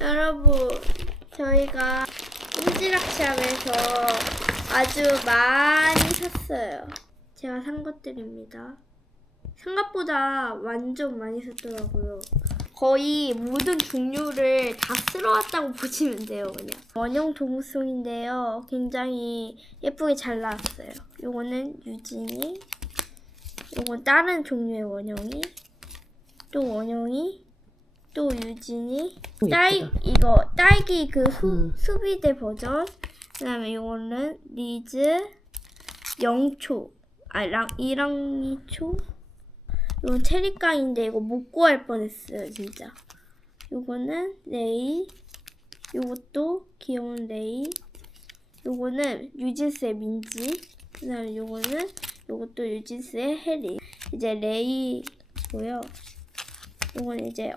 여러분, 저희가 꼼지락샵에서 아주 많이 샀어요. 제가 산 것들입니다. 생각보다 완전 많이 샀더라고요. 거의 모든 종류를 다 쓸어왔다고 보시면 돼요, 그냥. 원형 도무송인데요. 굉장히 예쁘게 잘 나왔어요. 요거는 유진이, 요건 다른 종류의 원형이, 또 원형이, 또 유진이, 딸 이거 딸기 그 수, 음. 수비대 버전. 그다음에 요거는 리즈 영초, 아 랑, 이랑이초. 이건 체리깡인데 이거 못 구할 뻔했어요 진짜. 요거는 레이. 요것도 귀여운 레이. 요거는 유진스의 민지. 그다음에 요거는 요것도 유진스의 해리. 이제 레이고요. 요거는 이제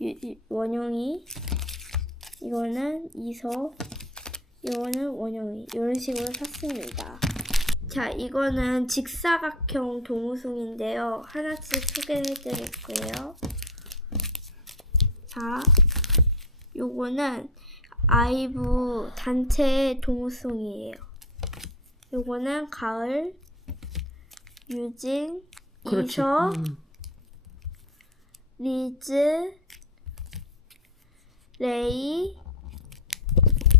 유- 원영이. 이거는 이서. 이거는 원영이. 이런 식으로 샀습니다. 자, 이거는 직사각형 도무송인데요. 하나씩 소개해 드릴 거예요. 자, 요거는 아이브 단체 도무송이에요. 요거는 가을, 유진, 그렇지. 이서, 음. 리즈, 레이,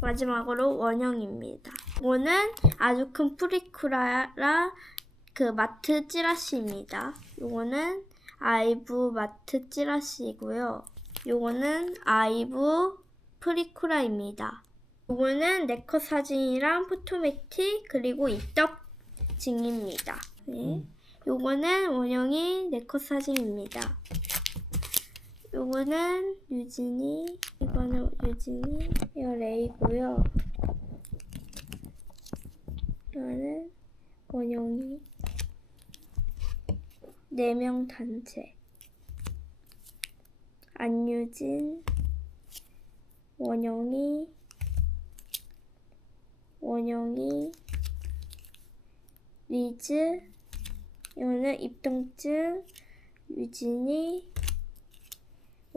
마지막으로 원형입니다. 이거는 아주 큰 프리쿠라라 그 마트 찌라시입니다. 요거는 아이브 마트 찌라시이고요. 요거는 아이브 프리쿠라입니다. 요거는 네컷 사진이랑 포토매틱 그리고 입덕징입니다. 네. 요거는 원형이 네컷 사진입니다. 요거는 유진이, 이거는 유진이, 이거 레이고요. 이거는 원영이, 네 명 단체, 안유진, 원영이, 원영이, 리즈, 이거는 입동증, 유진이,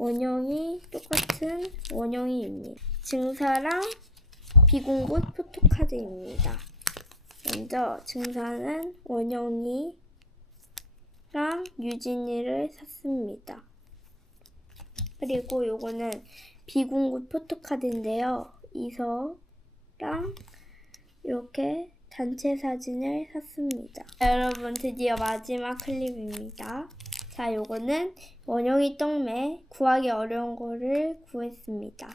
원형이 똑같은 원형이입니다. 증사랑 비공급 포토카드입니다. 먼저 증사는 원형이랑 유진이를 샀습니다. 그리고 요거는 비공급 포토카드인데요. 이서랑 이렇게 단체 사진을 샀습니다. 여러분 드디어 마지막 클립입니다. 자, 요거는 원형이 떡매 구하기 어려운 거를 구했습니다.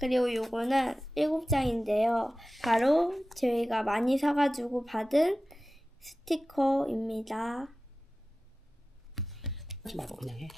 그리고 요거는 7장인데요. 바로 저희가 많이 사가지고 받은 스티커입니다. 하지 말고 그냥 해.